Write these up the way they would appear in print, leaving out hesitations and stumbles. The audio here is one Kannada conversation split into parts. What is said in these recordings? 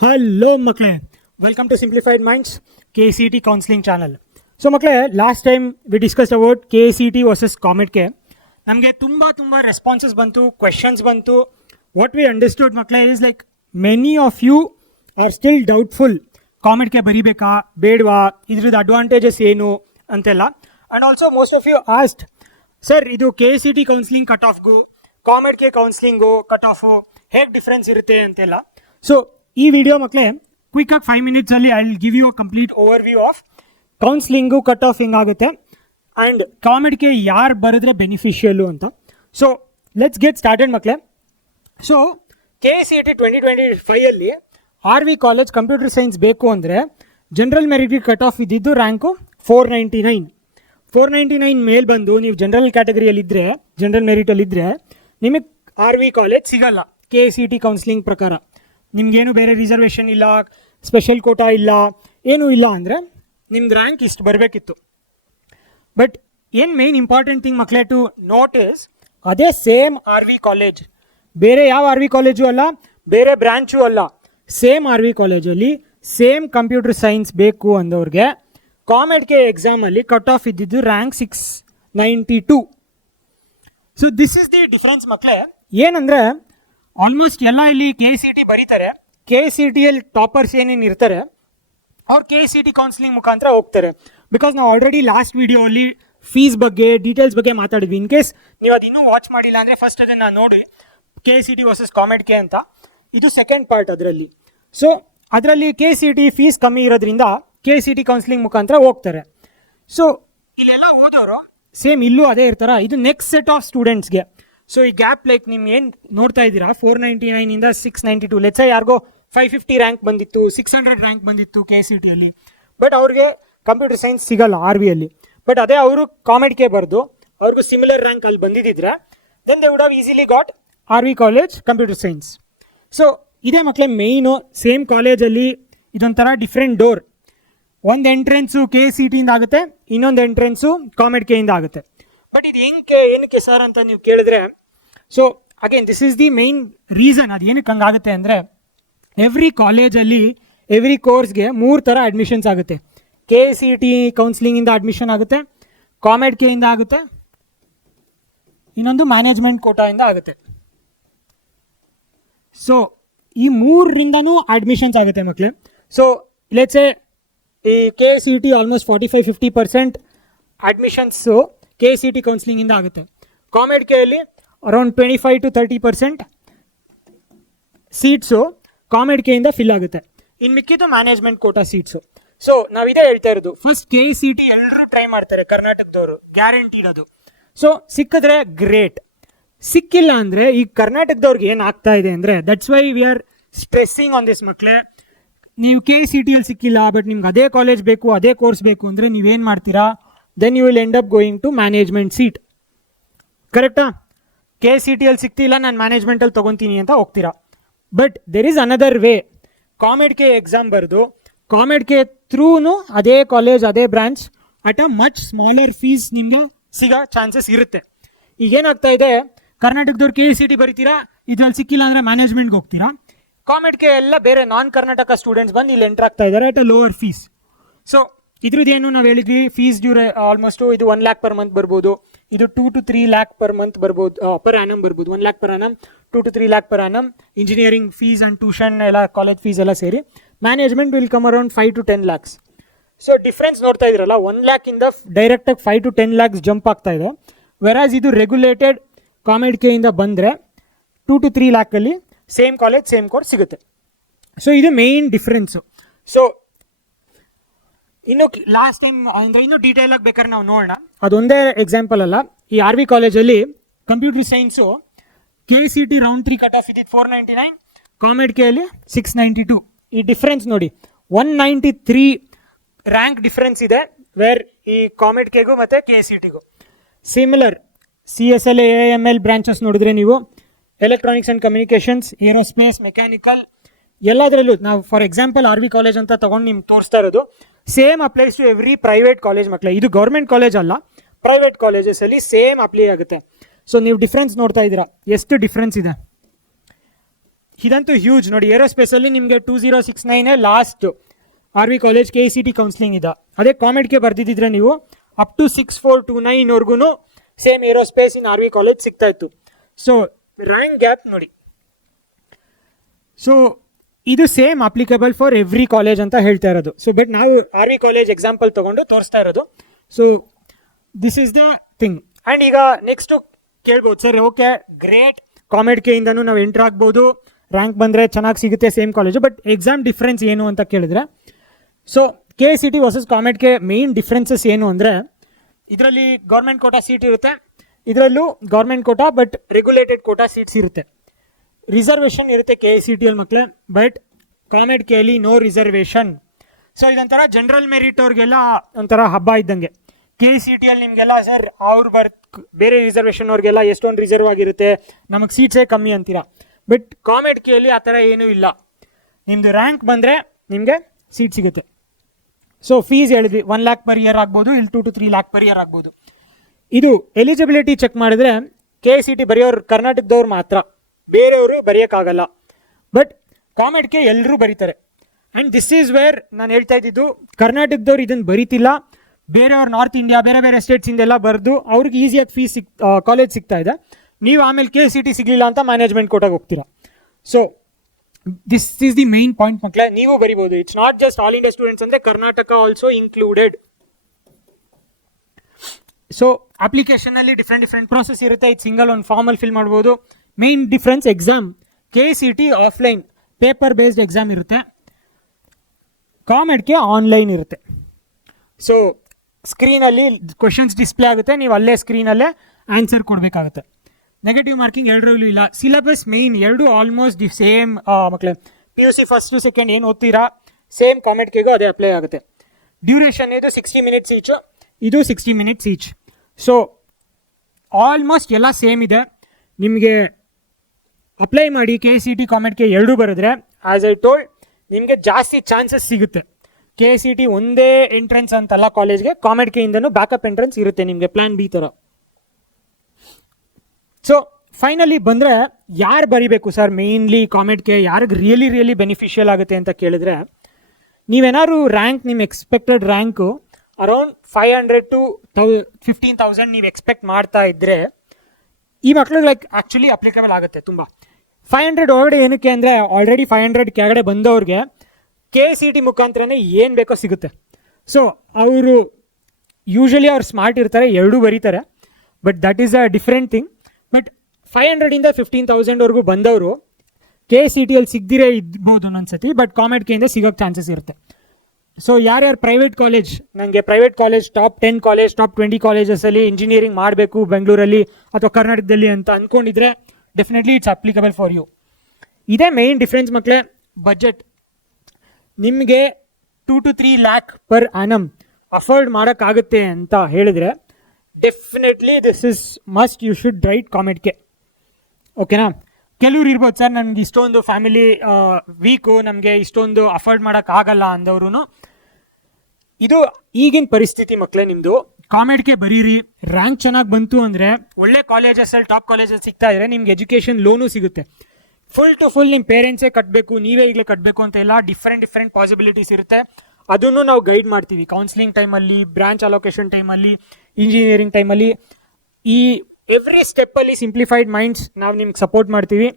ಹಲೋ ಮಕ್ಕಳೇ, welcome to simplified minds KCET counselling channel. So ಮಕ್ಕಳೇ, last time we discuss about KCET versus COMEDK. ನಮಗೆ ತುಂಬ ರೆಸ್ಪಾನ್ಸಸ್ ಬಂತು, ಕ್ವೆಶನ್ಸ್ ಬಂತು. ವಾಟ್ ವಿ ಅಂಡರ್ಸ್ಟುಡ್ ಮಕ್ಕಳೇ is like many of you are still doubtful, COMEDK ಬರೀಬೇಕಾ ಬೇಡವಾ, ಇದ್ರದ್ದು ಅಡ್ವಾಂಟೇಜಸ್ ಏನು ಅಂತೆಲ್ಲ. And also most of you asked, sir ಇದು KCET ಕೌನ್ಸಿಲಿಂಗ್ ಕಟ್ ಆಫ್ಗೂ ಕಾಮೆಡ್ಗೆ ಕೌನ್ಸಿಲಿಂಗು ಕಟ್ ಆಫು ಹೇಗೆ ಡಿಫ್ರೆನ್ಸ್ ಇರುತ್ತೆ ಅಂತೆಲ್ಲ. ಸೊ ಈ ವಿಡಿಯೋ ಮಕ್ಕಳೇ ಕ್ವಿಕ್ಕಾಗಿ 5 minutesಲ್ಲಿ I will give you a complete overview of counselling cut off ಹೆಂಗಾಗುತ್ತೆ ಆ್ಯಂಡ್ ಕಾಮೆಡ್ಗೆ ಯಾರು ಬರೆದ್ರೆ ಬೆನಿಫಿಷಿಯಲ್ಲು ಅಂತ. ಸೊ ಲೆಟ್ಸ್ ಗೆಟ್ ಸ್ಟಾರ್ಟೆಡ್ ಮಕ್ಕಳೇ. So KCET 2025 RV college computer science ಬೇಕು ಅಂದರೆ ಜನರಲ್ ಮೆರಿಟ್ಗೆ ಕಟ್ ಆಫ್ ಇದ್ದಿದ್ದು ರ್ಯಾಂಕು 499 ಮೇಲೆ ಬಂದು ನೀವು ಜನರಲ್ ಕ್ಯಾಟಗರಿಯಲ್ಲಿದ್ದರೆ, ಜನರಲ್ ಮೆರಿಟಲ್ಲಿದ್ದರೆ ನಿಮಗೆ RV ಕಾಲೇಜ್ ಸಿಗಲ್ಲ. KCET ಕೌನ್ಸಿಲಿಂಗ್ ಪ್ರಕಾರ ನಿಮಗೇನು ಬೇರೆ ರಿಸರ್ವೇಷನ್ ಇಲ್ಲ, ಸ್ಪೆಷಲ್ ಕೋಟಾ ಇಲ್ಲ, ಏನೂ ಇಲ್ಲ ಅಂದರೆ ನಿಮ್ದು ರ್ಯಾಂಕ್ ಇಷ್ಟು ಬರಬೇಕಿತ್ತು. ಬಟ್ ಏನು ಮೇನ್ ಇಂಪಾರ್ಟೆಂಟ್ ಥಿಂಗ್ ಮಕ್ಕಳೇ ಟು ನೋಟಿಸ್, ಅದೇ ಸೇಮ್ RV ಕಾಲೇಜ್, ಬೇರೆ ಯಾವ RV ಕಾಲೇಜು ಅಲ್ಲ, ಬೇರೆ ಬ್ರ್ಯಾಂಚು ಅಲ್ಲ, ಸೇಮ್ RV ಕಾಲೇಜಲ್ಲಿ ಸೇಮ್ ಕಂಪ್ಯೂಟರ್ ಸೈನ್ಸ್ ಬೇಕು ಅಂದವ್ರಿಗೆ ಕಾಮೆಡ್ಗೆ ಎಕ್ಸಾಮಲ್ಲಿ ಕಟ್ ಆಫ್ ಇದ್ದಿದ್ದು rank 692. So this is the difference ಮಕ್ಕಳೇ. ಏನಂದರೆ ಆಲ್ಮೋಸ್ಟ್ ಎಲ್ಲ ಇಲ್ಲಿ KCET ಬರೀತಾರೆ, KCETಯಲ್ಲಿ ಟಾಪರ್ಸ್ ಏನೇನು ಇರ್ತಾರೆ ಅವ್ರು KCET ಕೌನ್ಸಿಲಿಂಗ್ ಮುಖಾಂತರ ಹೋಗ್ತಾರೆ. ಬಿಕಾಸ್ ನಾವು ಆಲ್ರೆಡಿ ಲಾಸ್ಟ್ ವಿಡಿಯೋಲ್ಲಿ ಫೀಸ್ ಬಗ್ಗೆ ಡೀಟೇಲ್ಸ್ ಬಗ್ಗೆ ಮಾತಾಡಿದ್ವಿ. ಇನ್ ಕೇಸ್ ನೀವು ಅದು ಇನ್ನೂ ವಾಚ್ ಮಾಡಿಲ್ಲ ಅಂದರೆ ಫಸ್ಟ್ ಅದನ್ನು ನೋಡಿ, KCET ವರ್ಸಸ್ ಕಾಮೆಡ್ಗೆ ಅಂತ. ಇದು ಸೆಕೆಂಡ್ ಪಾರ್ಟ್ ಅದರಲ್ಲಿ. ಸೊ ಅದರಲ್ಲಿ KCET ಫೀಸ್ ಕಮ್ಮಿ ಇರೋದ್ರಿಂದ KCET ಕೌನ್ಸಿಲಿಂಗ್ ಮುಖಾಂತರ ಹೋಗ್ತಾರೆ. ಸೊ ಇಲ್ಲೆಲ್ಲ ಓದೋರು ಸೇಮ್ ಇಲ್ಲೂ ಅದೇ ಇರ್ತಾರ. ಇದು ನೆಕ್ಸ್ಟ್ ಸೆಟ್ ಆಫ್ ಸ್ಟೂಡೆಂಟ್ಸ್ಗೆ. ಸೊ ಈ ಗ್ಯಾಪ್ ಲೈಕ್ ನಿಮ್ಗೆ ಏನು ನೋಡ್ತಾ ಇದ್ದೀರಾ, 499 692, ಲೆಟ್ಸ್ ಯಾರಿಗೋ 550 ರ್ಯಾಂಕ್ ಬಂದಿತ್ತು, 600 ರ್ಯಾಂಕ್ ಬಂದಿತ್ತು KCETಯಲ್ಲಿ, ಬಟ್ ಅವ್ರಿಗೆ ಕಂಪ್ಯೂಟರ್ ಸೈನ್ಸ್ ಸಿಗಲ್ಲ RVಯಲ್ಲಿ. ಬಟ್ ಅದೇ ಅವರು ಕಾಮೆಡ್ಗೆ ಬರೆದು ಅವ್ರಿಗೂ ಸಿಮಿಲರ್ ರ್ಯಾಂಕ್ ಅಲ್ಲಿ ಬಂದಿದ್ದರೆ then they would have easily got RV college computer science. So ಇದೇ ಮಕ್ಕಳೇ ಮೇಯ್ನು. ಸೇಮ್ ಕಾಲೇಜಲ್ಲಿ ಇದೊಂಥರ ಡಿಫ್ರೆಂಟ್ ಡೋರ್. ಒಂದು ಎಂಟ್ರೆನ್ಸು KCETಯಿಂದ ಆಗುತ್ತೆ, ಇನ್ನೊಂದು ಎಂಟ್ರೆನ್ಸು ಕಾಮೆಡ್ಗೆಯಿಂದ ಆಗುತ್ತೆ. ಬಟ್ ಇದು ಏನಕ್ಕೆ ಸರ್ ಅಂತ ನೀವು ಕೇಳಿದ್ರೆ, so again this is the main reason. ಅದು ಏನಕ್ಕೆ ಹಂಗಾಗುತ್ತೆ ಅಂದರೆ, ಎವ್ರಿ ಕಾಲೇಜಲ್ಲಿ ಎವ್ರಿ ಕೋರ್ಸ್ಗೆ 3 ಥರ ಅಡ್ಮಿಷನ್ಸ್ ಆಗುತ್ತೆ. KCET ಕೌನ್ಸಿಲಿಂಗಿಂದ ಅಡ್ಮಿಷನ್ ಆಗುತ್ತೆ, ಕಾಮೆಡ್ಗೆಯಿಂದ ಆಗುತ್ತೆ, ಇನ್ನೊಂದು ಮ್ಯಾನೇಜ್ಮೆಂಟ್ ಕೋಟಾಯಿಂದ ಆಗುತ್ತೆ. ಸೊ ಈ 3ರಿಂದನೂ ಅಡ್ಮಿಷನ್ಸ್ ಆಗುತ್ತೆ ಮಕ್ಕಳೇ. ಸೊ ಲೆಟ್ಸ್ ಈ KCET ಆಲ್ಮೋಸ್ಟ್ 45-50% ಅಡ್ಮಿಷನ್ಸು KCET ಕೌನ್ಸಿಲಿಂಗಿಂದ ಆಗುತ್ತೆ. ಕಾಮೆಡ್ಗೆಯಲ್ಲಿ ಅರೌಂಡ್ 25-30% ಸೀಟ್ಸು ಕಾಮೆಡ್ಗೆಯಿಂದ ಫಿಲ್ ಆಗುತ್ತೆ. ಇನ್ನು ಮಿಕ್ಕಿದ್ದು ಮ್ಯಾನೇಜ್ಮೆಂಟ್ ಕೋಟಾ ಸೀಟ್ಸು. ಸೊ ನಾವಿದೇ ಹೇಳ್ತಾ ಇರೋದು, ಫಸ್ಟ್ KCET ಎಲ್ಲರೂ ಟ್ರೈ ಮಾಡ್ತಾರೆ ಕರ್ನಾಟಕದವರು, ಗ್ಯಾರಂಟಿಡ್ ಅದು. ಸೊ ಸಿಕ್ಕಿದ್ರೆ ಗ್ರೇಟ್, ಸಿಕ್ಕಿಲ್ಲ ಅಂದರೆ ಈ ಕರ್ನಾಟಕದವ್ರಿಗೆ ಏನು ಆಗ್ತಾ ಇದೆ ಅಂದರೆ, that's why we are stressing on this ಮಕ್ಕಳೇ. ನೀವು KCETಯಲ್ಲಿ ಸಿಕ್ಕಿಲ್ಲ, ಬಟ್ ನಿಮ್ಗೆ ಅದೇ ಕಾಲೇಜ್ ಬೇಕು, ಅದೇ ಕೋರ್ಸ್ ಬೇಕು ಅಂದರೆ ನೀವೇನು ಮಾಡ್ತೀರಾ, then you will end up going to management seat. ಕರೆಕ್ಟಾ? KCETಯಲ್ಲಿ ಸಿಗ್ತಿಲ್ಲ, ನಾನು ಮ್ಯಾನೇಜ್ಮೆಂಟಲ್ಲಿ ತೊಗೊತೀನಿ ಅಂತ ಹೋಗ್ತೀರಾ. But there is another way. COMEDK exam ಬರೆದು ಕಾಮೆಡ್ಗೆ ಥ್ರೂನು ಅದೇ ಕಾಲೇಜ್ ಅದೇ branch at a much smaller fees ನಿಮಗೆ ಸಿಗೋ ಚಾನ್ಸಸ್ ಇರುತ್ತೆ. ಈಗೇನಾಗ್ತಾ ಇದೆ, ಕರ್ನಾಟಕದವ್ರು KCET ಬರೀತೀರಾ, ಇದ್ರಲ್ಲಿ ಸಿಕ್ಕಿಲ್ಲ ಅಂದರೆ ಮ್ಯಾನೇಜ್ಮೆಂಟ್ಗೆ ಹೋಗ್ತೀರಾ. ಕಾಮೆಡ್ಗೆ ಎಲ್ಲ ಬೇರೆ ನಾನ್ ಕರ್ನಾಟಕ ಸ್ಟೂಡೆಂಟ್ಸ್ ಬಂದು ಇಲ್ಲಿ ಎಂಟರ್ ಆಗ್ತಾ ಇದ್ದಾರೆ at a lower fees. So ಇದ್ರದ್ದೇನು ನಾವು ಹೇಳಿದ್ವಿ, ಫೀಸ್ ಆಲ್ಮೋಸ್ಟು ಇದು 1 lakh per month ಬರ್ಬೋದು, ಇದು 2 to 3 lakh per month ಬರ್ಬೋದು, ಪರ್ ಆ್ಯನಮ್ ಬರ್ಬೋದು. 1 lakh per annum, 2 to 3 lakh per annum. Engineering fees and tuition ಎಲ್ಲ, ಕಾಲೇಜ್ ಫೀಸ್ ಎಲ್ಲ ಸೇರಿ management will come around 5 to 10 lakhs. So difference ನೋಡ್ತಾ ಇದ್ರಲ್ಲ, 1 lakh ಡೈರೆಕ್ಟಾಗಿ 5 to 10 lakhs ಜಂಪ್ ಆಗ್ತಾ ಇದೆ. ವೆರಾಸ್ ಇದು ರೆಗ್ಯುಲೇಟೆಡ್ ಕಾಮೆಡ್ಗೆಯಿಂದ ಬಂದರೆ 2 to 3 lakh same college same course ಸಿಗುತ್ತೆ. ಸೊ ಇದು ಮೇನ್ ಡಿಫ್ರೆನ್ಸು. ಸೊ ಇನ್ನು ಲಾಸ್ಟ್ ಟೈಮ್ ಅಂದರೆ ಇನ್ನೂ ಡೀಟೇಲ್ ಆಗಿ ಬೇಕಾದ್ರೆ ನಾವು ನೋಡೋಣ. ಅದೊಂದೇ ಎಕ್ಸಾಂಪಲ್ ಅಲ್ಲ. ಈ RV ಕಾಲೇಜಲ್ಲಿ computer science KCET round 3 cut off ಇದ್ದಿದ್ದು 499, ಕಾಮೆಡ್ಗೆಯಲ್ಲಿ 692. ಈ ಡಿಫ್ರೆನ್ಸ್ ನೋಡಿ, 193 ರ್ಯಾಂಕ್ ಡಿಫ್ರೆನ್ಸ್ ಇದೆ ವೇರ್ ಈ ಕಾಮೆಡ್ಗೆಗೂ ಮತ್ತು KCETಗೂ. ಸಿಮಿಲರ್ CSL AML ಬ್ರಾಂಚಸ್ ನೋಡಿದ್ರೆ ನೀವು, electronics and communications, aerospace, mechanical, ಎಲ್ಲದರಲ್ಲೂ ನಾವು ಫಾರ್ ಎಕ್ಸಾಂಪಲ್ RV ಕಾಲೇಜ್ ಅಂತ ತೊಗೊಂಡು ನಿಮ್ಗೆ ತೋರಿಸ್ತಾ ಇರೋದು. Same applies to every private college ಮಕ್ಕಳೇ. ಇದು ಗೌರ್ಮೆಂಟ್ ಕಾಲೇಜ್ ಅಲ್ಲ, ಪ್ರೈವೇಟ್ ಕಾಲೇಜಸಲ್ಲಿ ಸೇಮ್ ಅಪ್ಲೈ ಆಗುತ್ತೆ. ಸೊ ನೀವು ಡಿಫ್ರೆನ್ಸ್ ನೋಡ್ತಾ ಇದ್ದೀರಾ, ಎಷ್ಟು ಡಿಫ್ರೆನ್ಸ್ ಇದೆ. ಇದಂತೂ ಹ್ಯೂಜ್ ನೋಡಿ. ಏರೋಸ್ಪೇಸಲ್ಲಿ ನಿಮಗೆ 2069 last RV college KCT counselling ಇದೆ. ಅದೇ ಕಾಮೆಡ್ಗೆ ಬರ್ದಿದ್ದಿದ್ರೆ ನೀವು up to 6429 same aerospace in RV college ಸಿಗ್ತಾ ಇತ್ತು. ಸೊ ರ್ಯಾಂಕ್ ಗ್ಯಾಪ್ ನೋಡಿ. ಸೊ ಇದು same applicable for every college ಅಂತ ಹೇಳ್ತಾ ಇರೋದು. ಸೊ ಬಟ್ ನಾವು RV ಕಾಲೇಜ್ ಎಕ್ಸಾಂಪಲ್ ತಗೊಂಡು ತೋರಿಸ್ತಾ ಇರೋದು. So this is the thing. And ಈಗ ನೆಕ್ಸ್ಟು ಕೇಳ್ಬೋದು, ಸರ್ ಓಕೆ ಗ್ರೇಟ್, ಕಾಮೆಡ್ ಕೆಯಿಂದನೂ ನಾವು ಎಂಟ್ರ್ ಆಗ್ಬೋದು, ರ್ಯಾಂಕ್ ಬಂದರೆ ಚೆನ್ನಾಗಿ ಸಿಗುತ್ತೆ same college, but exam difference ಏನು ಅಂತ ಕೇಳಿದ್ರೆ, so KCT versus COMEDK main differences ಏನು ಅಂದರೆ, ಇದರಲ್ಲಿ ಗೌರ್ಮೆಂಟ್ ಕೋಟಾ ಸೀಟ್ ಇರುತ್ತೆ, ಇದರಲ್ಲೂ government quota but regulated quota seats ಇರುತ್ತೆ. ರಿಸರ್ವೇಷನ್ ಇರುತ್ತೆ KCT ಅಲ್ಲಿ ಮಕ್ಕಳೇ, ಬಟ್ ಕಾಮೆಡ್ ಕೆಯಲ್ಲಿ ನೋ ರಿಸರ್ವೇಷನ್. ಸೊ ಇದೊಂಥರ ಜನರಲ್ ಮೆರಿಟ್ ಅವ್ರಿಗೆಲ್ಲ ಒಂಥರ ಹಬ್ಬ ಇದ್ದಂಗೆ. KCT ಅಲ್ಲಿ ನಿಮಗೆಲ್ಲ ಸರ್ ಅವ್ರು ಬೇರೆ ರಿಸರ್ವೇಷನ್ ಅವ್ರಿಗೆಲ್ಲ ಎಷ್ಟೊಂದು ರಿಸರ್ವ್ ಆಗಿರುತ್ತೆ, ನಮಗೆ ಸೀಟ್ಸೇ ಕಮ್ಮಿ ಅಂತೀರಾ. ಬಟ್ ಕಾಮೆಡ್ ಕೆಯಲ್ಲಿ ಆ ಥರ ಏನೂ ಇಲ್ಲ. ನಿಮ್ಮದು ರ್ಯಾಂಕ್ ಬಂದರೆ ನಿಮಗೆ ಸೀಟ್ ಸಿಗುತ್ತೆ. ಸೊ ಫೀಸ್ ಹೇಳಿದ್ವಿ 1 lakh per year ಆಗ್ಬೋದು, ಇಲ್ಲಿ 2 to 3 lakh per year ಆಗ್ಬೋದು. ಇದು ಎಲಿಜಿಬಿಲಿಟಿ ಚೆಕ್ ಮಾಡಿದ್ರೆ KCT ಬರೆಯೋರು ಕರ್ನಾಟಕದವ್ರು ಮಾತ್ರ, ಬೇರೆಯವರು ಬರೆಯೋಕ್ಕಾಗಲ್ಲ. ಬಟ್ ಕಾಮೆಡ್ಗೆ ಎಲ್ಲರೂ ಬರೀತಾರೆ. ಆ್ಯಂಡ್ ದಿಸ್ ಈಸ್ ವೇರ್ ನಾನು ಹೇಳ್ತಾ ಇದ್ದಿದ್ದು, ಕರ್ನಾಟಕದವ್ರು ಇದನ್ನು ಬರೀತಿಲ್ಲ, ಬೇರೆಯವ್ರು ನಾರ್ತ್ ಇಂಡಿಯಾ ಬೇರೆ ಬೇರೆ ಸ್ಟೇಟ್ಸಿಂದೆಲ್ಲ ಬರೆದು ಅವ್ರಿಗೆ ಈಸಿಯಾಗಿ ಫೀಸ್ ಕಾಲೇಜ್ ಸಿಗ್ತಾ ಇದೆ. ನೀವು ಆಮೇಲೆ KCT ಸಿಗಲಿಲ್ಲ ಅಂತ ಮ್ಯಾನೇಜ್ಮೆಂಟ್ ಕೋಟಾಗೆ ಹೋಗ್ತೀರಾ. So this is the main point ಮಕ್ಕಳೇ. ನೀವು ಬರಿಬೋದು, it's not just all India students ಅಂದರೆ ಕರ್ನಾಟಕ ಆಲ್ಸೋ ಇನ್ಕ್ಲೂಡೆಡ್. ಸೊ ಅಪ್ಲಿಕೇಶನಲ್ಲಿ ಡಿಫ್ರೆಂಟ್ ಪ್ರಾಸೆಸ್ ಇರುತ್ತೆ. ಇದು ಸಿಂಗಲ್ ಒಂದು ಫಾರ್ಮಲ್ಲಿ ಫಿಲ್ ಮಾಡ್ಬೋದು. Main difference exam, KCT offline paper based exam ಇರುತ್ತೆ, ಕಾಮೆಡ್ಗೆ ಆನ್ಲೈನ್ ಇರುತ್ತೆ. ಸೊ ಸ್ಕ್ರೀನಲ್ಲಿ ಕ್ವಶನ್ಸ್ ಡಿಸ್ಪ್ಲೇ ಆಗುತ್ತೆ, ನೀವು ಅಲ್ಲೇ ಸ್ಕ್ರೀನಲ್ಲೇ ಆನ್ಸರ್ ಕೊಡಬೇಕಾಗುತ್ತೆ. ನೆಗೆಟಿವ್ ಮಾರ್ಕಿಂಗ್ ಎರಡರಲ್ಲೂ ಇಲ್ಲ. ಸಿಲೆಬಸ್ ಮೇನ್ ಎರಡು ಆಲ್ಮೋಸ್ಟ್ ದಿ ಸೇಮ್ ಮಕ್ಕಳೇ. PUC ಫಸ್ಟ್ ಸೆಕೆಂಡ್ ಏನು ಓದ್ತೀರಾ ಸೇಮ್ ಕಾಮೆಡ್ಗೆಗೂ ಅದೇ ಅಪ್ಲೈ ಆಗುತ್ತೆ. ಡ್ಯೂರೇಷನ್ ಇದು 60 minutes ಈಚು, ಇದು 60 minutes ಈಚ್. ಸೊ ಆಲ್ಮೋಸ್ಟ್ ಎಲ್ಲ ಸೇಮ್ ಇದೆ. ನಿಮಗೆ ಅಪ್ಲೈ ಮಾಡಿ KCT ಕಾಮೆಡ್ಗೆ ಎರಡೂ ಬರೆದ್ರೆ ಆ್ಯಸ್ ಐ ಟೋಲ್ಡ್ ನಿಮಗೆ ಜಾಸ್ತಿ ಚಾನ್ಸಸ್ ಸಿಗುತ್ತೆ. KCT ಒಂದೇ ಎಂಟ್ರೆನ್ಸ್ ಅಂತಲ್ಲ ಕಾಲೇಜ್ಗೆ, ಕಾಮೆಡ್ಗೆಯಿಂದನೂ ಬ್ಯಾಕಪ್ ಎಂಟ್ರೆನ್ಸ್ ಇರುತ್ತೆ ನಿಮಗೆ, ಪ್ಲಾನ್ ಬಿ ಥರ. ಸೊ ಫೈನಲಿ ಬಂದರೆ ಯಾರು ಬರಿಬೇಕು ಸರ್ ಮೇನ್ಲಿ ಕಾಮೆಡ್ಗೆ, ಯಾರಿಗೆ ರಿಯಲಿ ಬೆನಿಫಿಷಿಯಲ್ ಆಗುತ್ತೆ ಅಂತ ಕೇಳಿದ್ರೆ, ನೀವೇನಾದ್ರು ರ್ಯಾಂಕ್ ನಿಮ್ಮ ಎಕ್ಸ್ಪೆಕ್ಟೆಡ್ ರ್ಯಾಂಕು ಅರೌಂಡ್ 500 to 15,000 ನೀವು ಎಕ್ಸ್ಪೆಕ್ಟ್ ಮಾಡ್ತಾ ಇದ್ದರೆ ಈ ಮಕ್ಳಿಗೆ ಲೈಕ್ ಆ್ಯಕ್ಚುಲಿ ಅಪ್ಲಿಕಬಲ್ ಆಗುತ್ತೆ ತುಂಬ. 500 ಒಳಗಡೆ ಏನಕ್ಕೆ ಅಂದರೆ ಆಲ್ರೆಡಿ 500 ಕೆಳಗಡೆ ಬಂದವ್ರಿಗೆ KCT ಮುಖಾಂತರನೇ ಏನು ಬೇಕೋ ಸಿಗುತ್ತೆ. ಸೊ ಅವರು ಯೂಶ್ವಲಿ ಅವ್ರು ಸ್ಮಾರ್ಟ್ ಇರ್ತಾರೆ, ಎರಡೂ ಬರೀತಾರೆ, but that is a different thing. But 500 to 15,000 ಬಂದವರು KCT ಅಲ್ಲಿ ಸಿಗದಿರೇ ಇದ್ಬೋದು ಒಂದೊಂದ್ಸತಿ, ಬಟ್ ಕಾಮೆಡ್ಗೆಯಿಂದ ಸಿಗೋಕ್ಕೆ ಚಾನ್ಸಸ್ ಇರುತ್ತೆ. ಸೊ ಯಾರ್ಯಾರು ಪ್ರೈವೇಟ್ ಕಾಲೇಜ್, ನನಗೆ private college top 10 college top 20 ಕಾಲೇಜಸಲ್ಲಿ ಇಂಜಿನಿಯರಿಂಗ್ ಮಾಡಬೇಕು ಬೆಂಗಳೂರಲ್ಲಿ ಅಥವಾ ಕರ್ನಾಟಕದಲ್ಲಿ ಅಂತ ಅಂದ್ಕೊಂಡಿದ್ರೆ definitely it's applicable for you. ಇದೇ ಮೇನ್ ಡಿಫ್ರೆನ್ಸ್ ಮಕ್ಕಳೇ. ಬಜೆಟ್ ನಿಮಗೆ 2 to 3 lakh per annum afford ಮಾಡೋಕ್ಕಾಗುತ್ತೆ ಅಂತ ಹೇಳಿದರೆ definitely this is must, you should write COMEDK. ಓಕೆನಾ? ಕೆಲವ್ರು ಇರ್ಬೋದು ಸರ್ ನಮ್ಗೆ ಇಷ್ಟೊಂದು ಫ್ಯಾಮಿಲಿ ವೀಕು, ನಮಗೆ ಇಷ್ಟೊಂದು ಅಫೋರ್ಡ್ ಮಾಡೋಕ್ಕಾಗಲ್ಲ ಅಂದವರು, ಇದು ಈಗಿನ ಪರಿಸ್ಥಿತಿ ಮಕ್ಕಳೇ. ನಿಮ್ಮದು ಕಾಮೆಡ್ಗೆ ಬರೀರಿ, ರ್ಯಾಂಕ್ ಚೆನ್ನಾಗಿ ಬಂತು ಅಂದರೆ ಒಳ್ಳೆ ಕಾಲೇಜಸಲ್ಲಿ ಟಾಪ್ ಕಾಲೇಜಲ್ಲಿ ಸಿಗ್ತಾ ಇದ್ರೆ ನಿಮ್ಗೆ ಎಜುಕೇಷನ್ ಲೋನು ಸಿಗುತ್ತೆ. ಫುಲ್ ಟು ಫುಲ್ ನಿಮ್ಮ ಪೇರೆಂಟ್ಸೇ ಕಟ್ಟಬೇಕು, ನೀವೇ ಈಗಲೇ ಕಟ್ಟಬೇಕು ಅಂತ ಎಲ್ಲ ಡಿಫ್ರೆಂಟ್ ಪಾಸಿಬಿಲಿಟೀಸ್ ಇರುತ್ತೆ. ಅದನ್ನು ನಾವು ಗೈಡ್ ಮಾಡ್ತೀವಿ ಕೌನ್ಸಿಲಿಂಗ್ ಟೈಮಲ್ಲಿ, ಬ್ರಾಂಚ್ ಅಲೋಕೇಶನ್ ಟೈಮಲ್ಲಿ, ಇಂಜಿನಿಯರಿಂಗ್ ಟೈಮಲ್ಲಿ. ಈ ಎವ್ರಿ ಸ್ಟೆಪ್ಪಲ್ಲಿ ಸಿಂಪ್ಲಿಫೈಡ್ ಮೈಂಡ್ಸ್ ನಾವು ನಿಮ್ಗೆ ಸಪೋರ್ಟ್ ಮಾಡ್ತೀವಿ.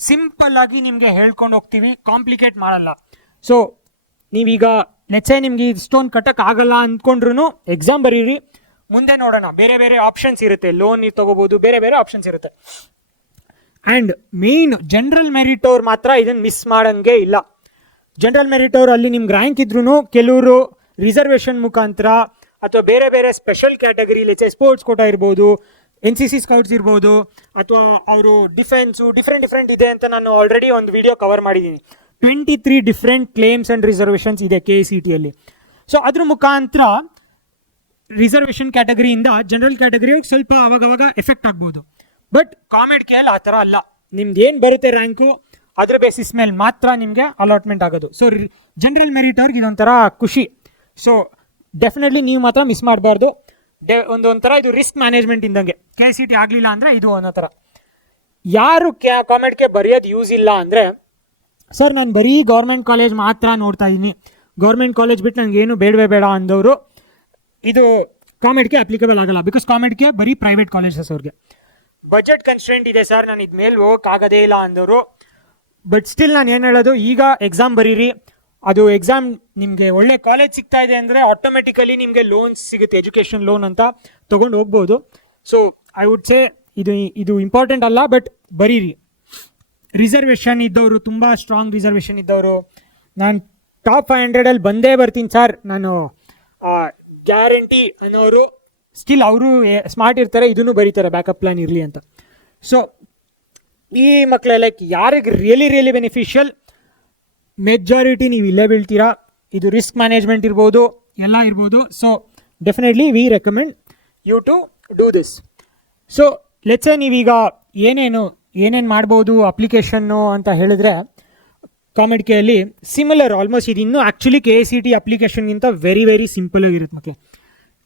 ಸಿಂಪಲ್ ಆಗಿ ನಿಮಗೆ ಹೇಳ್ಕೊಂಡು ಹೋಗ್ತೀವಿ, ಕಾಂಪ್ಲಿಕೇಟ್ ಮಾಡಲ್ಲ. ಸೊ ನೀವೀಗ ಲೆಟ್ಸೆ ನಿಮ್ಗೆ ಇಷ್ಟೊಂದು ಕಟ್ಟೋಕ್ಕಾಗಲ್ಲ ಅಂದ್ಕೊಂಡ್ರು ಎಕ್ಸಾಮ್ ಬರೀರಿ, ಮುಂದೆ ನೋಡೋಣ, ಬೇರೆ ಬೇರೆ ಆಪ್ಷನ್ಸ್ ಇರುತ್ತೆ, ಲೋನ್ ತೊಗೋಬೋದು, ಬೇರೆ ಬೇರೆ ಆಪ್ಷನ್ಸ್ ಇರುತ್ತೆ. ಆ್ಯಂಡ್ ಮೇನ್ ಜನರಲ್ ಮೆರಿಟ್ ಅವ್ರು ಮಾತ್ರ ಇದನ್ನು ಮಿಸ್ ಮಾಡೋಂಗೆ ಇಲ್ಲ. ಜನರಲ್ ಮೆರಿಟ್ ಅವರು ಅಲ್ಲಿ ನಿಮ್ಗೆ ರ್ಯಾಂಕ್ ಇದ್ರೂ ಕೆಲವರು ರಿಸರ್ವೇಷನ್ ಮುಖಾಂತರ ಅಥವಾ ಬೇರೆ ಬೇರೆ special category, let's say sports Kota ಇರ್ಬೋದು, NCC ಸ್ಕೌಟ್ಸ್ ಇರ್ಬೋದು, ಅಥವಾ ಅವರು ಡಿಫೆನ್ಸು ಡಿಫ್ರೆಂಟ್ ಇದೆ ಅಂತ ನಾನು ಆಲ್ರೆಡಿ ಒಂದು ವಿಡಿಯೋ ಕವರ್ ಮಾಡಿದ್ದೀನಿ. 23 ಡಿಫ್ರೆಂಟ್ ಕ್ಲೇಮ್ಸ್ ಆ್ಯಂಡ್ ರಿಸರ್ವೇಷನ್ಸ್ ಇದೆ KCTಯಲ್ಲಿ. ಸೊ ಅದ್ರ ಮುಖಾಂತರ ರಿಸರ್ವೇಷನ್ ಕ್ಯಾಟಗರಿಯಿಂದ ಜನರಲ್ ಕ್ಯಾಟಗರಿಗೆ ಸ್ವಲ್ಪ ಅವಾಗವಾಗ ಎಫೆಕ್ಟ್ ಆಗ್ಬೋದು. ಬಟ್ ಕಾಮೆಡ್ಗೆಯಲ್ಲಿ ಆ ಥರ ಅಲ್ಲ, ನಿಮ್ದು ಏನು ಬರುತ್ತೆ ರ್ಯಾಂಕು ಅದ್ರ ಬೇಸಿಸ್ ಮೇಲೆ ಮಾತ್ರ ನಿಮಗೆ ಅಲಾಟ್ಮೆಂಟ್ ಆಗೋದು. ಸೊ ಜನರಲ್ ಮೆರಿಟ್ ಅವ್ರಿಗೆ ಇದೊಂಥರ ಖುಷಿ. ಸೊ ಡೆಫಿನೆಟ್ಲಿ ನೀವು ಮಾತ್ರ ಮಿಸ್ ಮಾಡಬಾರ್ದು. ಒಂಥರ ಇದು ರಿಸ್ಕ್ ಮ್ಯಾನೇಜ್ಮೆಂಟ್ ಇದ್ದಂಗೆ. KCT ಆಗಲಿಲ್ಲ ಅಂದರೆ ಇದು ಅನ್ನೋ ಥರ. ಯಾರು ಕಾಮೆಡ್ಗೆ ಬರೆಯೋದು ಯೂಸ್ ಇಲ್ಲ ಅಂದರೆ ಸರ್ ನಾನು ಬರೀ ಗೌರ್ಮೆಂಟ್ ಕಾಲೇಜ್ ಮಾತ್ರ ನೋಡ್ತಾ ಇದ್ದೀನಿ, ಗೌರ್ಮೆಂಟ್ ಕಾಲೇಜ್ ಬಿಟ್ಟು ನನಗೇನು ಬೇಡವೇ ಬೇಡ ಅಂದವರು ಇದು ಕಾಮೆಡ್ಗೆ ಅಪ್ಲಿಕೇಬಲ್ ಆಗಲ್ಲ. ಬಿಕಾಸ್ ಕಾಮೆಡ್ಗೆ ಬರೀ ಪ್ರೈವೇಟ್ ಕಾಲೇಜಸ್ ಅವ್ರಿಗೆ ಬಜೆಟ್ ಕನ್ಸ್ಟ್ರೆಂಟ್ ಇದೆ ಸರ್, ನಾನು ಇದು ಮೇಲೆ ಹೋಗೋಕ್ಕಾಗೋದೇ ಇಲ್ಲ ಅಂದವರು. ಬಟ್ ಸ್ಟಿಲ್ ನಾನು ಏನು ಹೇಳೋದು, ಈಗ ಎಕ್ಸಾಮ್ ಬರೀರಿ, ಅದು ಎಕ್ಸಾಮ್ ನಿಮಗೆ ಒಳ್ಳೆ ಕಾಲೇಜ್ ಸಿಗ್ತಾ ಇದೆ ಅಂದರೆ ಆಟೋಮೆಟಿಕಲಿ ನಿಮಗೆ ಲೋನ್ಸ್ ಸಿಗುತ್ತೆ, ಎಜುಕೇಷನ್ ಲೋನ್ ಅಂತ ತೊಗೊಂಡು ಹೋಗ್ಬೋದು. ಸೊ ಐ ವುಡ್ ಸೇ ಇದು ಇಂಪಾರ್ಟೆಂಟ್ ಅಲ್ಲ, ಬಟ್ ಬರೀರಿ. ರಿಸರ್ವೇಷನ್ ಇದ್ದವರು, ತುಂಬ ಸ್ಟ್ರಾಂಗ್ ರಿಸರ್ವೇಷನ್ ಇದ್ದವರು, ನಾನು ಟಾಪ್ 500 ಬಂದೇ ಬರ್ತೀನಿ ಸರ್ ನಾನು ಗ್ಯಾರಂಟಿ ಅನ್ನೋರು ಸ್ಟಿಲ್ ಅವರು ಸ್ಮಾರ್ಟ್ ಇರ್ತಾರೆ, ಇದನ್ನು ಬರೀತಾರೆ ಬ್ಯಾಕಪ್ ಪ್ಲಾನ್ ಇರಲಿ ಅಂತ. ಸೊ ಈ ಮಕ್ಕಳ ಲೈಕ್ ಯಾರಿಗೆ ರಿಯಲಿ ಬೆನಿಫಿಷಿಯಲ್, ಮೆಜಾರಿಟಿ ನೀವು ಇಲ್ಲೇ ಬೀಳ್ತೀರಾ. ಇದು ರಿಸ್ಕ್ ಮ್ಯಾನೇಜ್ಮೆಂಟ್ ಇರ್ಬೋದು, ಎಲ್ಲ ಇರ್ಬೋದು. So definitely we recommend you to do this. So let's see ನೀವೀಗ ಏನೇನು ಮಾಡ್ಬೋದು ಅಪ್ಲಿಕೇಶನ್ನು ಅಂತ ಹೇಳಿದ್ರೆ, ಕಾಮೆಡ್ಕೆಯಲ್ಲಿ ಸಿಮಿಲರ್ ಆಲ್ಮೋಸ್ಟ್ ಇದು ಇನ್ನೂ ಆ್ಯಕ್ಚುಲಿ KCT ಅಪ್ಲಿಕೇಶನ್ಗಿಂತ ವೆರಿ ಸಿಂಪಲ್ ಆಗಿರುತ್ತೆ. ಮಕ್ಕಳು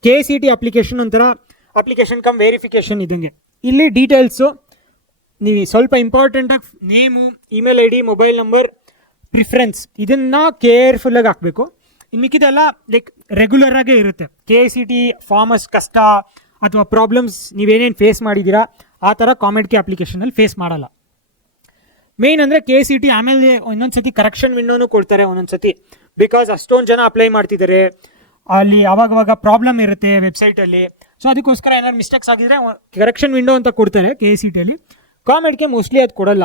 KCT ಅಪ್ಲಿಕೇಶನ್ ಒಂಥರ ಅಪ್ಲಿಕೇಶನ್ ಕಮ್ ವೆರಿಫಿಕೇಷನ್ ಇದ್ದಂಗೆ. ಇಲ್ಲಿ ಡೀಟೇಲ್ಸು ನೀವು ಸ್ವಲ್ಪ ಇಂಪಾರ್ಟೆಂಟಾಗಿ name, email ID, mobile number, preference ಇದನ್ನು ಕೇರ್ಫುಲ್ಲಾಗಿ ಹಾಕಬೇಕು. ಇನ್ನು ಮಿಕ್ಕಿದೆಲ್ಲ ಲೈಕ್ ರೆಗ್ಯುಲರಾಗೇ ಇರುತ್ತೆ. KCT ಫಾರ್ಮಸ್ ಕಷ್ಟ ಅಥವಾ ಪ್ರಾಬ್ಲಮ್ಸ್ ನೀವೇನೇನು ಫೇಸ್ ಮಾಡಿದ್ದೀರಾ ಆ ಥರ ಕಾಮೆಡ್ಕೆ ಅಪ್ಲಿಕೇಶನಲ್ಲಿ ಫೇಸ್ ಮಾಡಲ್ಲ. ಮೇಯ್ನ್ ಅಂದರೆ KCT ಆಮೇಲೆ ಇನ್ನೊಂದು ಸತಿ ಕರೆಕ್ಷನ್ ವಿಂಡೋನು ಕೊಡ್ತಾರೆ ಒಂದೊಂದು ಸತಿ, ಬಿಕಾಸ್ ಅಷ್ಟೊಂದು ಜನ ಅಪ್ಲೈ ಮಾಡ್ತಿದ್ದಾರೆ, ಅಲ್ಲಿ ಅವಾಗವಾಗ ಪ್ರಾಬ್ಲಮ್ ಇರುತ್ತೆ ವೆಬ್ಸೈಟಲ್ಲಿ. ಸೊ ಅದಕ್ಕೋಸ್ಕರ ಏನಾದ್ರು ಮಿಸ್ಟೇಕ್ಸ್ ಆಗಿದ್ರೆ ಕರೆಕ್ಷನ್ ವಿಂಡೋ ಅಂತ ಕೊಡ್ತಾರೆ KCTಯಲ್ಲಿ. ಕಾಮೆಡ್ಗೆ ಮೋಸ್ಟ್ಲಿ ಅದು ಕೊಡಲ್ಲ.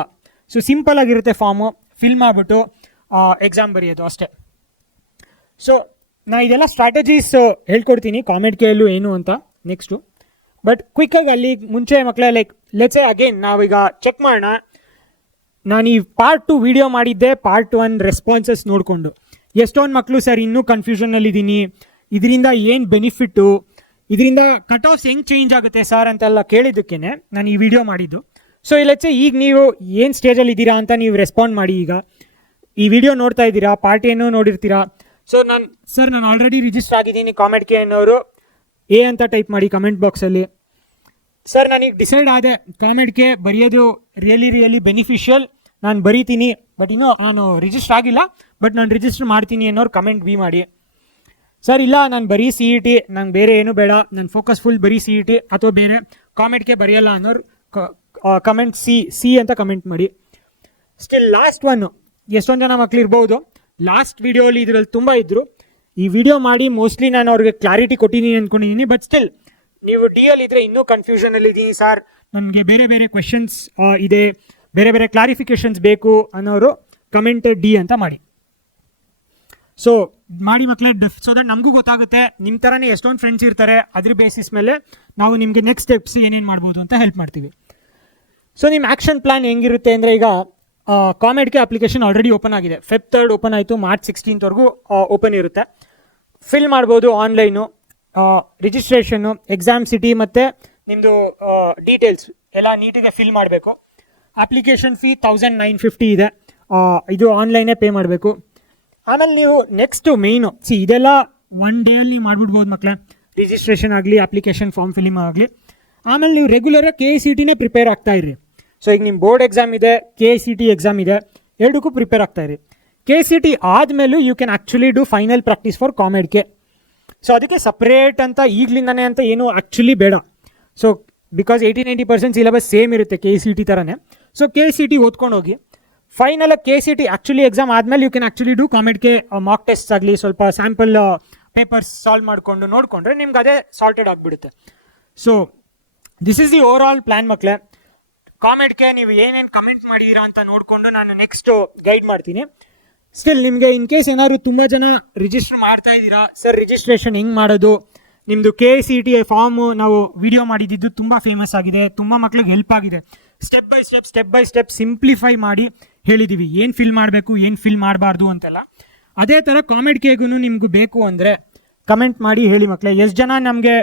ಸೊ ಸಿಂಪಲ್ ಆಗಿರುತ್ತೆ, ಫಾರ್ಮು ಫಿಲ್ ಮಾಡಿಬಿಟ್ಟು ಎಕ್ಸಾಮ್ ಬರೆಯೋದು ಅಷ್ಟೇ. ಸೊ ನಾ ಇದೆಲ್ಲ ಸ್ಟ್ರಾಟಜೀಸ್ ಹೇಳ್ಕೊಡ್ತೀನಿ ಕಾಮೆಡ್ಕೆಯಲ್ಲೂ ಏನು ಅಂತ ನೆಕ್ಸ್ಟು. ಬಟ್ ಕ್ವಿಕ್ಕಾಗಿ ಅಲ್ಲಿ ಮುಂಚೆ ಮಕ್ಕಳೇ ಲೈಕ್ ಲೆಟ್ಸ್ ಅಗೇನ್ ನಾವೀಗ ಚೆಕ್ ಮಾಡೋಣ. ನಾನು ಈ ಪಾರ್ಟ್ 2 ವಿಡಿಯೋ ಮಾಡಿದ್ದೆ ಪಾರ್ಟ್ 1 ರೆಸ್ಪಾನ್ಸಸ್ ನೋಡಿಕೊಂಡು. ಎಷ್ಟೊಂದು ಮಕ್ಕಳು ಸರ್ ಇನ್ನೂ ಕನ್ಫ್ಯೂಷನಲ್ಲಿದ್ದೀನಿ, ಇದರಿಂದ ಏನು ಬೆನಿಫಿಟ್ಟು, ಇದರಿಂದ ಕಟ್ ಆಫ್ಸ್ ಹೆಂಗೆ ಚೇಂಜ್ ಆಗುತ್ತೆ ಸರ್ ಅಂತೆಲ್ಲ ಕೇಳಿದ್ದಕ್ಕೇ ನಾನು ಈ ವಿಡಿಯೋ ಮಾಡಿದ್ದು. ಸೊ ಲೆಟ್ಸ್ ಈಗ ನೀವು ಏನು ಸ್ಟೇಜಲ್ಲಿ ಇದ್ದೀರಾ ಅಂತ ನೀವು ರೆಸ್ಪಾಂಡ್ ಮಾಡಿ. ಈಗ ಈ ವಿಡಿಯೋ ನೋಡ್ತಾ ಇದ್ದೀರಾ, ಪಾರ್ಟ್ ಏನೋ ನೋಡಿರ್ತೀರಾ. ಸೊ ನಾನು ಆಲ್ರೆಡಿ ರಿಜಿಸ್ಟರ್ ಆಗಿದ್ದೀನಿ ಕಾಮೆಡ್ಕೆ ಅನ್ನೋರು A ಅಂತ ಟೈಪ್ ಮಾಡಿ ಕಮೆಂಟ್ ಬಾಕ್ಸಲ್ಲಿ. ಸರ್ ನನಗೆ ಡಿಸೈಡ್ ಆದೆ ಕಾಮೆಡ್ಕೆ ಬರೆಯೋದು ರಿಯಲಿ ಬೆನಿಫಿಷಿಯಲ್, ನಾನು ಬರೀತೀನಿ, ಬಟ್ ಇನ್ನೂ ನಾನು ರಿಜಿಸ್ಟರ್ ಆಗಿಲ್ಲ, ಬಟ್ ನಾನು ರಿಜಿಸ್ಟರ್ ಮಾಡ್ತೀನಿ ಅನ್ನೋರು ಕಮೆಂಟ್ ಬಿ ಮಾಡಿ. ಸರ್ ಇಲ್ಲ ನಾನು ಬರೀ CET, ನಂಗೆ ಬೇರೆ ಏನೂ ಬೇಡ, ನಾನು ಫೋಕಸ್ ಫುಲ್ ಬರೀ CET ಅಥವಾ ಬೇರೆ ಕಾಮೆಡ್ಕೆ ಬರೆಯಲ್ಲ ಅನ್ನೋರು ಕಮೆಂಟ್ ಸಿ ಅಂತ ಕಮೆಂಟ್ ಮಾಡಿ. ಸ್ಟಿಲ್ ಲಾಸ್ಟ್ ಒನ್ನು ಎಷ್ಟೊಂದು ಜನ ಮಕ್ಳು ಇರ್ಬೋದು ಲಾಸ್ಟ್ ವಿಡಿಯೋಲಿ ಇದರಲ್ಲಿ ತುಂಬ ಇದ್ದರು. ಈ ವಿಡಿಯೋ ಮಾಡಿ ಮೋಸ್ಟ್ಲಿ ನಾನು ಅವ್ರಿಗೆ ಕ್ಲಾರಿಟಿ ಕೊಟ್ಟಿದ್ದೀನಿ ಅಂದ್ಕೊಂಡಿದ್ದೀನಿ. ಬಟ್ ಸ್ಟಿಲ್ ನೀವು DL ಇದ್ದರೆ ಇನ್ನೂ ಕನ್ಫ್ಯೂಷನಲ್ಲಿದ್ದೀನಿ ಸರ್, ನನಗೆ ಬೇರೆ ಕ್ವೆಶನ್ಸ್ ಇದೆ, ಬೇರೆ ಕ್ಲಾರಿಫಿಕೇಷನ್ಸ್ ಬೇಕು ಅನ್ನೋರು ಕಮೆಂಟ್ D ಅಂತ ಮಾಡಿ. ಸೊ ಮಾಡಿ ಮಕ್ಕಳೇ, ಸೊ ದಟ್ ನಮಗೂ ಗೊತ್ತಾಗುತ್ತೆ ನಿಮ್ಮ ಥರನೇ ಎಷ್ಟೊಂದು ಫ್ರೆಂಡ್ಸ್ ಇರ್ತಾರೆ, ಅದ್ರ ಬೇಸಿಸ್ ಮೇಲೆ ನಾವು ನಿಮಗೆ ನೆಕ್ಸ್ಟ್ ಸ್ಟೆಪ್ಸ್ ಏನೇನು ಮಾಡ್ಬೋದು ಅಂತ ಹೆಲ್ಪ್ ಮಾಡ್ತೀವಿ. ಸೊ ನಿಮ್ಮ ಆ್ಯಕ್ಷನ್ ಪ್ಲ್ಯಾನ್ ಹೆಂಗಿರುತ್ತೆ ಅಂದರೆ, ಈಗ ಕಾಮೆಡ್ಕೆ ಅಪ್ಲಿಕೇಶನ್ ಆಲ್ರೆಡಿ ಓಪನ್ ಆಗಿದೆ, Feb 3 ಓಪನ್ ಆಯಿತು, March 16 ಓಪನ್ ಇರುತ್ತೆ. ಫಿಲ್ ಮಾಡ್ಬೋದು ಆನ್ಲೈನು, ರಿಜಿಸ್ಟ್ರೇಷನ್ನು, ಎಕ್ಸಾಮ್ ಸಿಟಿ ಮತ್ತು ನಿಮ್ಮದು ಡೀಟೇಲ್ಸ್ ಎಲ್ಲ ನೀಟಿಗೆ ಫಿಲ್ ಮಾಡಬೇಕು. ಅಪ್ಲಿಕೇಶನ್ ಫೀ 1950 ಇದೆ, ಇದು ಆನ್ಲೈನೇ ಪೇ ಮಾಡಬೇಕು. ಆಮೇಲೆ ನೀವು ನೆಕ್ಸ್ಟು ಮೇಯ್ನು ಇದೆಲ್ಲ 1 ಡೇಯಲ್ಲಿ ಮಾಡಿಬಿಡ್ಬೋದು ಮಕ್ಕಳೇ, ರಿಜಿಸ್ಟ್ರೇಷನ್ ಆಗಲಿ, ಅಪ್ಲಿಕೇಶನ್ ಫಾರ್ಮ್ ಫಿಲ್ಲಿಂಗ್ ಆಗಲಿ. ಆಮೇಲೆ ನೀವು ರೆಗ್ಯುಲರಾಗಿ KCTನೇ ಪ್ರಿಪೇರ್ ಆಗ್ತಾಯಿರಿ. ಸೊ ಈಗ ನಿಮ್ಮ ಬೋರ್ಡ್ ಎಕ್ಸಾಮ್ ಇದೆ, KCT ಎಕ್ಸಾಮ್ ಇದೆ, ಎರಡಕ್ಕೂ ಪ್ರಿಪೇರ್ ಆಗ್ತಾಯಿರಿ. KCT ಆದಮೇಲೂ you can actually do final practice for COMEDK. So ಅದಕ್ಕೆ ಸಪ್ರೇಟ್ ಅಂತ ಈಗಲಿಂದನೇ ಅಂತ ಏನೂ ಆ್ಯಕ್ಚುಲಿ ಬೇಡ. ಸೊ ಬಿಕಾಸ್ 80-90% ಸಿಲೆಬಸ್ ಸೇಮ್ ಇರುತ್ತೆ KCT ಥರನೇ. ಸೊ KCT ಓದ್ಕೊಂಡು ಹೋಗಿ ಫೈನಲಾಗಿ KCT ಆ್ಯಕ್ಚುಲಿ ಎಕ್ಸಾಮ್ ಆದಮೇಲೆ you can actually do COMEDK mock test ಆಗಲಿ, ಸ್ವಲ್ಪ ಸ್ಯಾಂಪಲ್ ಪೇಪರ್ಸ್ ಸಾಲ್ವ್ ಮಾಡಿಕೊಂಡು ನೋಡಿಕೊಂಡ್ರೆ ನಿಮ್ಗೆ ಅದೇ ಸಾರ್ಟೆಡ್ ಆಗಿಬಿಡುತ್ತೆ. So this is the over all plan ಮಕ್ಕಳೇ. ಕಾಮೆಡ್ಕೆ ನೀವು ಏನೇನು ಕಮೆಂಟ್ ಮಾಡಿದ್ದೀರಾ ಅಂತ ನೋಡಿಕೊಂಡು ನಾನು ನೆಕ್ಸ್ಟು ಗೈಡ್ ಮಾಡ್ತೀನಿ. ಸ್ಟಿಲ್ ನಿಮಗೆ ಇನ್ ಕೇಸ್ ಏನಾದ್ರು ತುಂಬ ಜನ ರಿಜಿಸ್ಟರ್ ಮಾಡ್ತಾ ಇದ್ದೀರಾ, ಸರ್ ರಿಜಿಸ್ಟ್ರೇಷನ್ ಹೆಂಗೆ ಮಾಡೋದು, ನಿಮ್ಮದು KCT ಫಾರ್ಮು ನಾವು ವಿಡಿಯೋ ಮಾಡಿದ್ದು ತುಂಬ ಫೇಮಸ್ ಆಗಿದೆ, ತುಂಬ ಮಕ್ಳಿಗೆ ಹೆಲ್ಪ್ ಆಗಿದೆ. ಸ್ಟೆಪ್ ಬೈ ಸ್ಟೆಪ್ ಸಿಂಪ್ಲಿಫೈ ಮಾಡಿ ಹೇಳಿದ್ದೀವಿ, ಏನು ಫಿಲ್ ಮಾಡಬೇಕು, ಏನು ಫಿಲ್ ಮಾಡಬಾರ್ದು ಅಂತೆಲ್ಲ. ಅದೇ ಥರ ಕಾಮೆಡ್ಕೆಗೂ ನಿಮ್ಗೆ ಬೇಕು ಅಂದರೆ ಕಮೆಂಟ್ ಮಾಡಿ ಹೇಳಿ ಮಕ್ಕಳೇ. ಎಷ್ಟು ಜನ ನಮಗೆ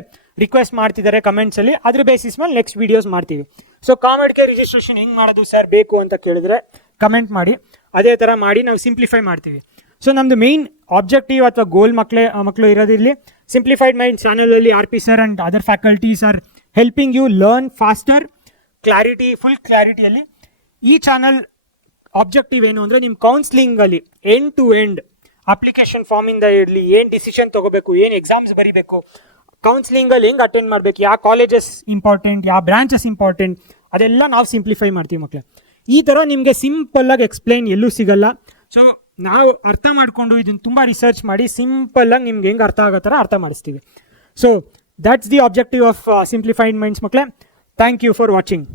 ರಿಕ್ವೆಸ್ಟ್ ಮಾಡ್ತಿದ್ದಾರೆ ಕಮೆಂಟ್ಸಲ್ಲಿ, ಅದ್ರ ಬೇಸಿಸ್ ಮೇಲೆ ನೆಕ್ಸ್ಟ್ ವೀಡಿಯೋಸ್ ಮಾಡ್ತೀವಿ. ಸೊ ಕಾಮೆಡ್ಕೆ ರಿಜಿಸ್ಟ್ರೇಷನ್ ಹೆಂಗೆ ಮಾಡೋದು ಸರ್ ಬೇಕು ಅಂತ ಕೇಳಿದ್ರೆ ಕಮೆಂಟ್ ಮಾಡಿ, ಅದೇ ಥರ ಮಾಡಿ ನಾವು ಸಿಂಪ್ಲಿಫೈ ಮಾಡ್ತೀವಿ. ಸೊ ನಮ್ಮದು ಮೇಯ್ನ್ ಆಬ್ಜೆಕ್ಟಿವ್ ಅಥವಾ ಗೋಲ್ ಮಕ್ಕಳು ಇರೋದಿಲ್ಲಿ ಸಿಂಪ್ಲಿಫೈಡ್ ಮೈಂಡ್ ಚಾನಲಲ್ಲಿ RP sir and other faculties are helping you learn faster, full ಕ್ಲಾರಿಟಿಯಲ್ಲಿ. ಈ ಚಾನಲ್ ಆಬ್ಜೆಕ್ಟಿವ್ ಏನು ಅಂದರೆ ನಿಮ್ಮ ಕೌನ್ಸ್ಲಿಂಗಲ್ಲಿ ಎಂಡ್ ಟು ಎಂಡ್ ಅಪ್ಲಿಕೇಶನ್ ಫಾರ್ಮಿಂದ ಇರಲಿ, ಏನು ಡಿಸಿಷನ್ ತೊಗೋಬೇಕು, ಏನು ಎಕ್ಸಾಮ್ಸ್ ಬರೀಬೇಕು, ಕೌನ್ಸ್ಲಿಂಗಲ್ಲಿ ಹೆಂಗೆ ಅಟೆಂಡ್ ಮಾಡಬೇಕು, ಯಾವ ಕಾಲೇಜಸ್ ಇಂಪಾರ್ಟೆಂಟ್, ಯಾವ ಬ್ರಾಂಚಸ್ ಇಂಪಾರ್ಟೆಂಟ್, ಅದೆಲ್ಲ ನಾವು ಸಿಂಪ್ಲಿಫೈ ಮಾಡ್ತೀವಿ ಮಕ್ಕಳೇ. ಈ ಥರ ನಿಮಗೆ ಸಿಂಪಲ್ಲಾಗಿ ಎಕ್ಸ್ಪ್ಲೈನ್ ಎಲ್ಲೂ ಸಿಗಲ್ಲ. ಸೊ ನಾವು ಅರ್ಥ ಮಾಡಿಕೊಂಡು ಇದನ್ನು ತುಂಬ ರಿಸರ್ಚ್ ಮಾಡಿ ಸಿಂಪಲ್ಲಾಗಿ ನಿಮ್ಗೆ ಹೆಂಗೆ ಅರ್ಥ ಆಗೋ ಥರ ಅರ್ಥ ಮಾಡಿಸ್ತೀವಿ. So that's the objective of simplified minds ಮಕ್ಕಳೇ. Thank you for watching.